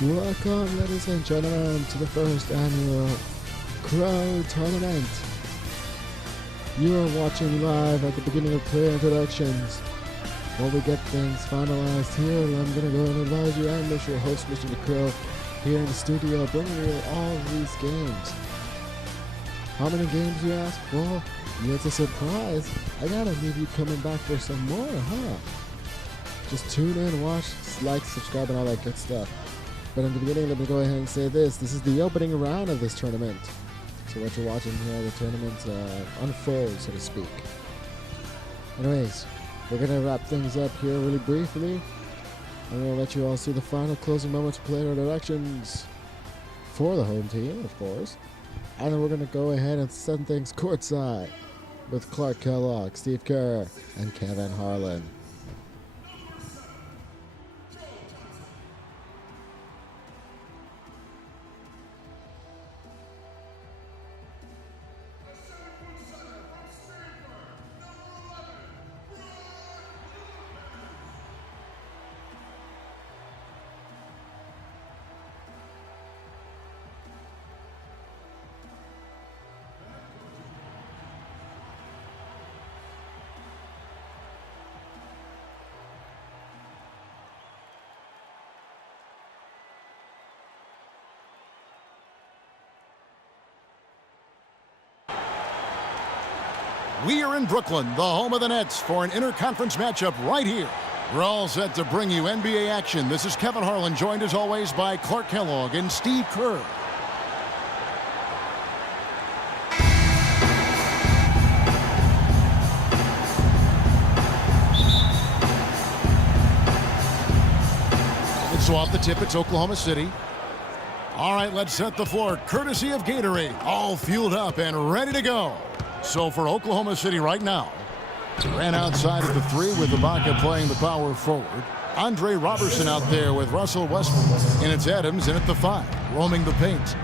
Welcome, ladies and gentlemen, to the first annual Crow Tournament. You are watching live at the beginning of player introductions. While we get things finalized here, I'm going to go and advise you. I'm your host, Mr. LeCrow, here in the studio, bringing you all of these games. How many games, you ask? Well, it's a surprise. I gotta leave you coming back for some more, huh? Just tune in, watch, like, subscribe, and all that good stuff. But in the beginning, let me go ahead and say this. This is the opening round of this tournament. So what you're watching here, the tournament unfolds, so to speak. Anyways, we're going to wrap things up here really briefly. I'm going to let you all see the final closing moments of player introductions for the home team, of course. And then we're going to go ahead and send things courtside with Clark Kellogg, Steve Kerr, and Kevin Harlan. We are in Brooklyn, the home of the Nets, for an interconference matchup right here. We're all set to bring you NBA action. This is Kevin Harlan, joined as always by Clark Kellogg and Steve Kerr. So off the tip, it's Oklahoma City. All right, let's set the floor, courtesy of Gatorade. All fueled up and ready to go. So for Oklahoma City right now, ran outside at the three with Ibaka playing the power forward. Andre Robertson out there with Russell Westbrook. And it's Adams in at the five, roaming the paint.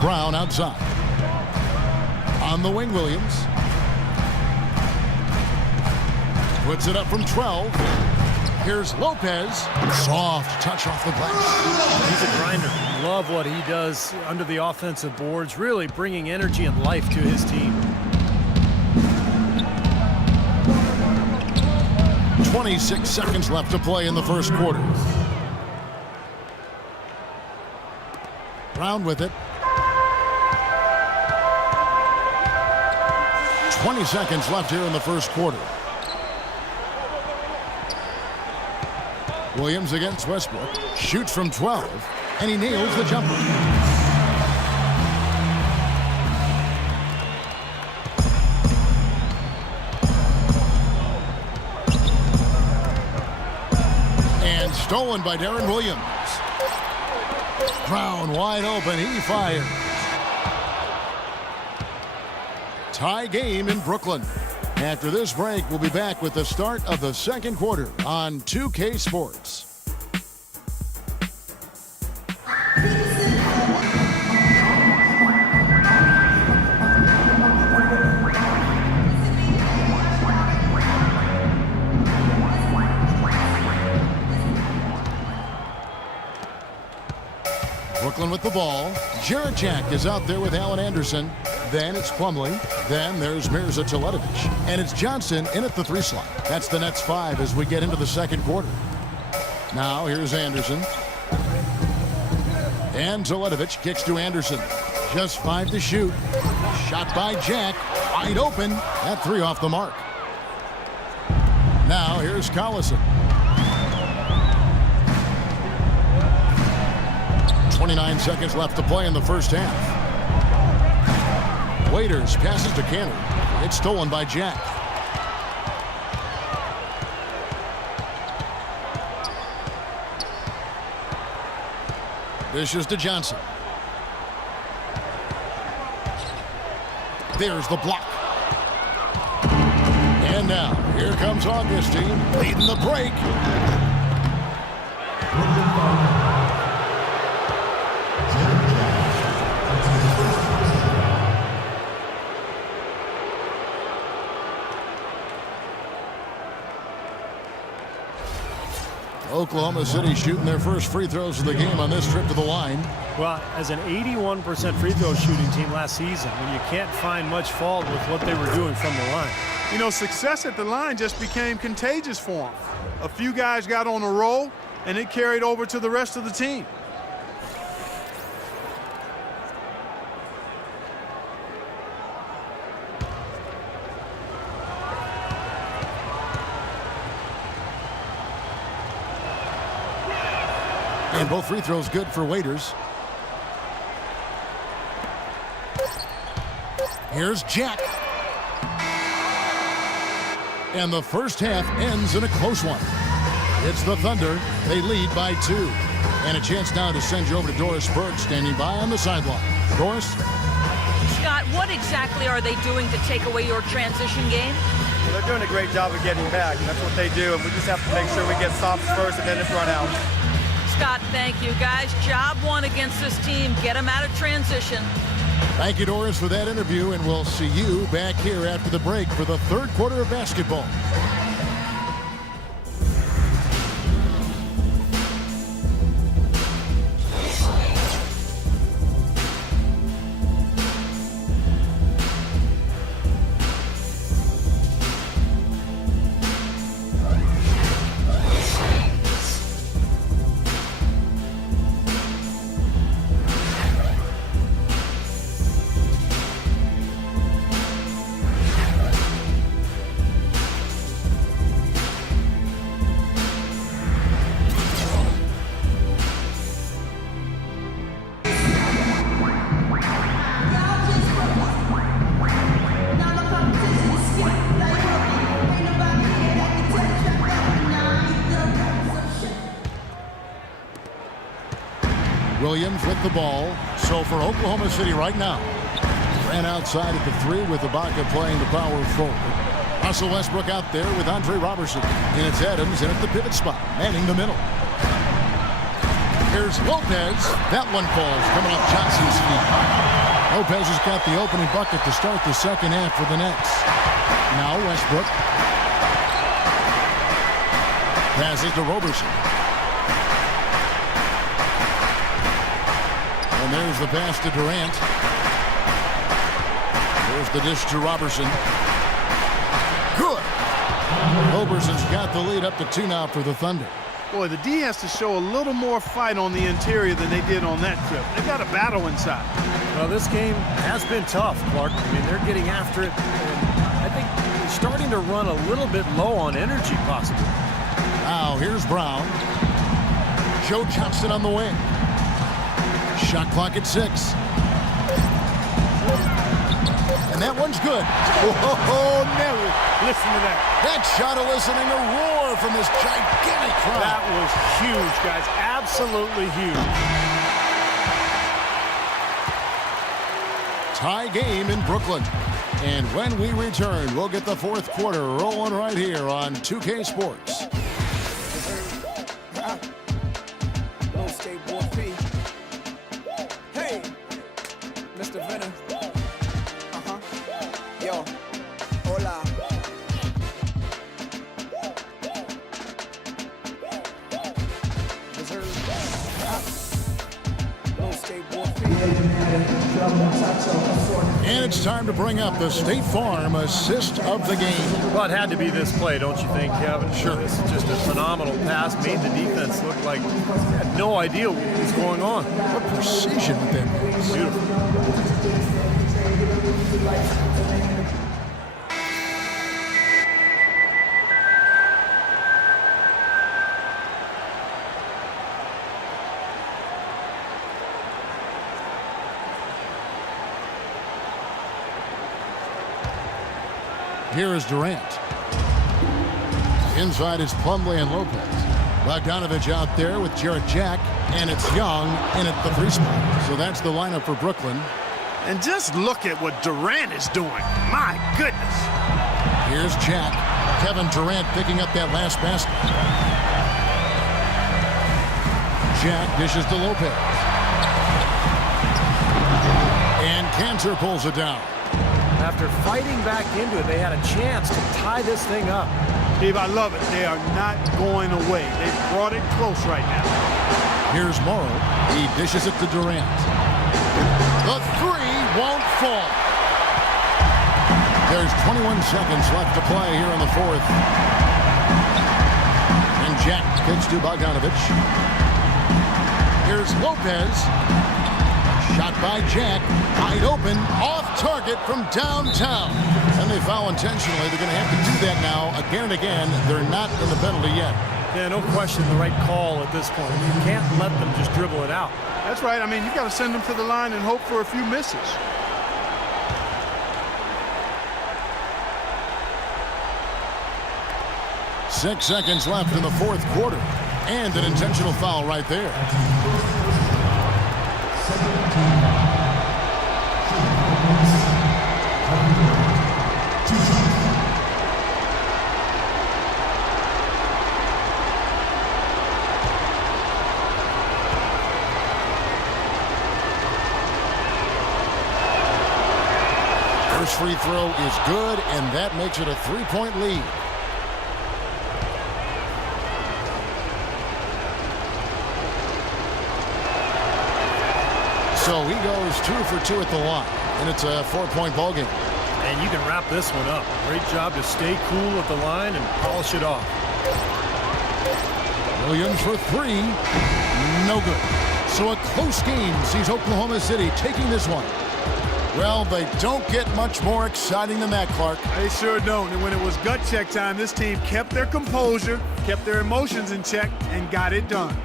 Brown outside. On the wing, Williams. Puts it up from 12. Here's Lopez. Soft touch off the glass. He's a grinder. Love what he does under the offensive boards, really bringing energy and life to his team. 26 seconds left to play in the first quarter. Brown with it. 20 seconds left here in the first quarter. Williams against Westbrook. Shoots from 12, and he nails the jumper. And stolen by Darren Williams. Brown wide open. He fires. Tie game in Brooklyn. After this break, we'll be back with the start of the second quarter on 2K Sports. Brooklyn with the ball. Jarrett Jack is out there with Allen Anderson. Then it's Plumlee. Then there's Mirza Teletovic. And it's Johnson in at the three slot. That's the Nets 5 as we get into the second quarter. Now here's Anderson. And Teletovic kicks to Anderson. Just 5 to shoot. Shot by Jack. Wide open. That three off the mark. Now here's Collison. 29 seconds left to play in the first half. Waiters passes to Canner. It's stolen by Jack. Dishes to Johnson. There's the block. And now, here comes Augustine leading the break. Oklahoma City shooting their first free throws of the game on this trip to the line. Well, as an 81% free throw shooting team last season, when you can't find much fault with what they were doing from the line. You know, success at the line just became contagious for them. A few guys got on a roll, and it carried over to the rest of the team. And both free throws good for Waiters. Here's Jack. And the first half ends in a close one. It's the Thunder. They lead by 2. And a chance now to send you over to Doris Burke, standing by on the sideline. Doris? Scott, what exactly are they doing to take away your transition game? Well, they're doing a great job of getting back. That's what they do. And we just have to make sure we get stops first and then in front out. Scott, thank you, guys. Job one against this team. Get them out of transition. Thank you, Doris, for that interview, and we'll see you back here after the break for the third quarter of basketball. Williams with the ball. So for Oklahoma City right now, ran outside at the 3 with Ibaka playing the power forward. Russell Westbrook out there with Andre Robertson. And it's Adams in at the pivot spot, manning the middle. Here's Lopez. That one falls, coming off Johnson's feet. Lopez has got the opening bucket to start the second half for the Nets. Now Westbrook passes to Robertson. And there's the pass to Durant. There's the dish to Robertson. Good. Roberson's got the lead up to 2 now for the Thunder. Boy, the D has to show a little more fight on the interior than they did on that trip. They've got a battle inside. Well, this game has been tough, Clark. I mean, they're getting after it, and I think they're starting to run a little bit low on energy, possibly. Now, here's Brown. Joe Johnson on the wing. Shot clock at 6. And that one's good. Oh, Nelly. Listen to that. That shot eliciting a roar from this gigantic crowd. That was huge, guys. Absolutely huge. Tie game in Brooklyn. And when we return, we'll get the fourth quarter rolling right here on 2K Sports. Hey, Mr. Venom. Yo, hola. And it's time to bring up the State Farm assist of the game. Well, it had to be this play, don't you think, Kevin? Sure. This is just a phenomenal pass. Made the defense look like they had no idea what was going on. What precision with that pass. Beautiful. Here is Durant. Inside is Plumlee and Lopez. Bogdanovich out there with Jarrett Jack, and it's Young in at the 3 spot. So that's the lineup for Brooklyn. And just look at what Durant is doing. My goodness. Here's Jack. Kevin Durant picking up that last basket. Jack dishes to Lopez. And Cantor pulls it down. After fighting back into it, they had a chance to tie this thing up. Steve, I love it. They are not going away. They brought it close right now. Here's Morrow. He dishes it to Durant. The three won't fall. There's 21 seconds left to play here in the fourth. And Jack pitch to Bogdanovich. Here's Lopez. Shot by Jack. Wide open. Off target from downtown. And they foul intentionally. They're going to have to do that now again and again. They're not in the penalty yet. Yeah, no question the right call at this point. You can't let them just dribble it out. That's right. I mean, you got to send them to the line and hope for a few misses. Six seconds left in the fourth quarter. And an intentional foul right there. First free throw is good, and that makes it a three-point lead. So he goes 2 for 2 at the line, and it's a 4-point ball game. And you can wrap this one up. Great job to stay cool at the line and polish it off. Williams for three. No good. So a close game sees Oklahoma City taking this one. Well, they don't get much more exciting than that, Clark. They sure don't. And when it was gut check time, this team kept their composure, kept their emotions in check, and got it done.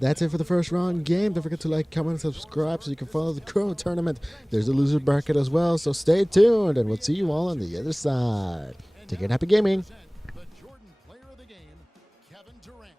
That's it for the first round game. Don't forget to like, comment, and subscribe so you can follow the LeCrow tournament. There's a loser bracket as well, so stay tuned, and we'll see you all on the other side. Take care and happy gaming. The Jordan player of the game, Kevin Durant.